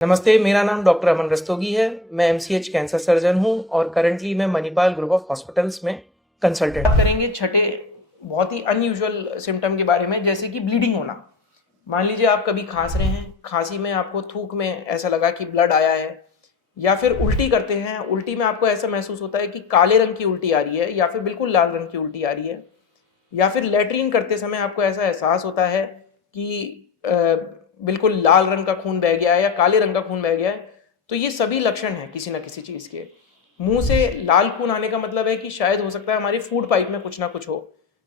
नमस्ते, मेरा नाम डॉक्टर अमन रस्तोगी है। मैं एमसीएच कैंसर सर्जन हूं और करंटली मैं मणिपाल ग्रुप ऑफ हॉस्पिटल्स में कंसल्टेंट। बात करेंगे छठे बहुत ही अनयूजुअल सिम्टम के बारे में, जैसे कि ब्लीडिंग होना। मान लीजिए आप कभी खांस रहे हैं, खांसी में आपको थूक में ऐसा लगा कि ब्लड आया है, या फिर उल्टी करते हैं, उल्टी में आपको ऐसा महसूस होता है कि काले रंग की उल्टी आ रही है या फिर बिल्कुल लाल रंग की उल्टी आ रही है, या फिर लेट्रिन करते समय आपको ऐसा एहसास होता है कि बिल्कुल लाल रंग का खून बह गया है या काले रंग का खून बह गया है। तो ये सभी लक्षण हैं किसी ना किसी चीज़ के। मुंह से लाल खून आने का मतलब है कि शायद हो सकता है हमारी फूड पाइप में कुछ ना कुछ हो।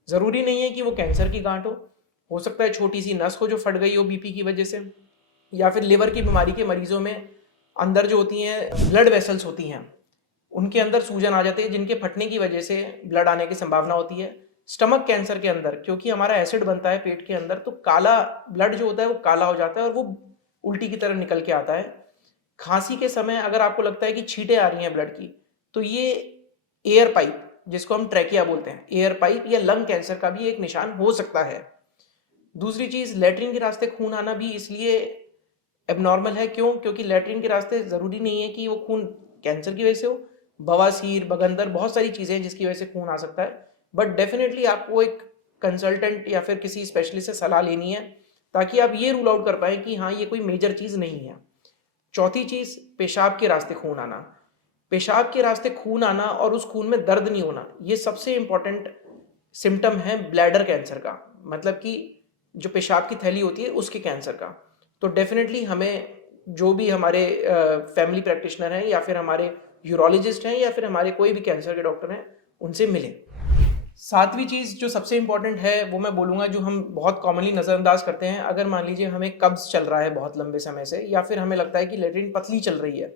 ज़रूरी नहीं है कि वो कैंसर की गांठ हो सकता है छोटी सी नस हो जो फट गई हो बीपी की वजह से, या फिर लिवर की बीमारी के मरीजों में अंदर जो होती हैं ब्लड वेसल्स होती हैं, उनके अंदर सूजन आ जाती है, जिनके फटने की वजह से ब्लड आने की संभावना होती है। स्टमक कैंसर के अंदर क्योंकि हमारा एसिड बनता है पेट के अंदर, तो काला ब्लड जो होता है वो काला हो जाता है और वो उल्टी की तरह निकल के आता है। खांसी के समय अगर आपको लगता है कि छींटे आ रही हैं ब्लड की, तो ये एयर पाइप, जिसको हम ट्रैकिया बोलते हैं, एयर पाइप या लंग कैंसर का भी एक निशान हो सकता है। दूसरी चीज, लेटरिन के रास्ते खून आना भी इसलिए एबनॉर्मल है। क्यों? क्योंकि लेटरिन के रास्ते जरूरी नहीं है कि वो खून कैंसर की वजह से हो। बवासीर, बगंदर, बहुत सारी चीजें हैं जिसकी वजह से खून आ सकता है। बट डेफिनेटली आपको एक कंसल्टेंट या फिर किसी स्पेशलिस्ट से सलाह लेनी है, ताकि आप ये रूल आउट कर पाए कि हाँ ये कोई मेजर चीज नहीं है। चौथी चीज, पेशाब के रास्ते खून आना। पेशाब के रास्ते खून आना और उस खून में दर्द नहीं होना, ये सबसे इंपॉर्टेंट सिम्टम है ब्लैडर कैंसर का, मतलब कि जो पेशाब की थैली होती है उसके कैंसर का। तो डेफिनेटली हमें जो भी हमारे फैमिली प्रैक्टिशनर हैं या फिर हमारे यूरोलॉजिस्ट हैं या फिर हमारे कोई भी कैंसर के डॉक्टर हैं, उनसे मिलें। सातवीं चीज़ जो सबसे इंपॉर्टेंट है वो मैं बोलूँगा, जो हम बहुत कॉमनली नज़रअंदाज करते हैं। अगर मान लीजिए हमें कब्ज़ चल रहा है बहुत लंबे समय से, या फिर हमें लगता है कि लेटरिन पतली चल रही है,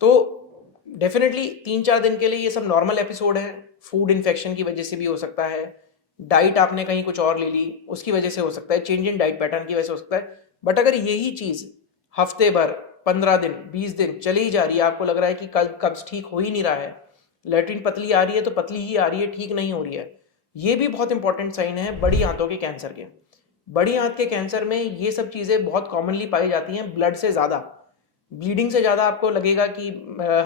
तो डेफिनेटली 3-4 दिन के लिए ये सब नॉर्मल एपिसोड है। फूड इन्फेक्शन की वजह से भी हो सकता है, डाइट आपने कहीं कुछ और ले ली उसकी वजह से हो सकता है, चेंज इन डाइट पैटर्न की वजह से हो सकता है। बट अगर यही चीज़ हफ्ते भर, 15 दिन, 20 दिन चली ही जा रही है, आपको लग रहा है कि कल कब्ज ठीक हो ही नहीं रहा है, लेटरिन पतली आ रही है तो पतली ही आ रही है, ठीक नहीं हो रही है, ये भी बहुत इंपॉर्टेंट साइन है बड़ी आंतों के कैंसर के। बड़ी आंत के कैंसर में ये सब चीज़ें बहुत कॉमनली पाई जाती हैं। ब्लड से ज़्यादा, ब्लीडिंग से ज़्यादा आपको लगेगा कि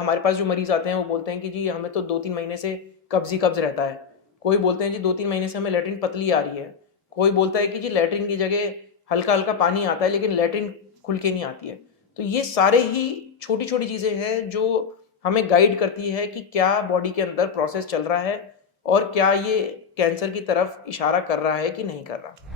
हमारे पास जो मरीज आते हैं वो बोलते हैं कि जी हमें तो 2-3 महीने से कब्ज ही कब्ज रहता है। कोई बोलते हैं जी 2-3 महीने से हमें लेटरिन पतली आ रही है। कोई बोलता है कि जी लेटरिन की जगह हल्का हल्का पानी आता है लेकिन लेटरिन खुल के नहीं आती है। तो ये सारे ही छोटी छोटी चीज़ें हैं जो हमें गाइड करती है कि क्या बॉडी के अंदर प्रोसेस चल रहा है और क्या ये कैंसर की तरफ इशारा कर रहा है कि नहीं कर रहा।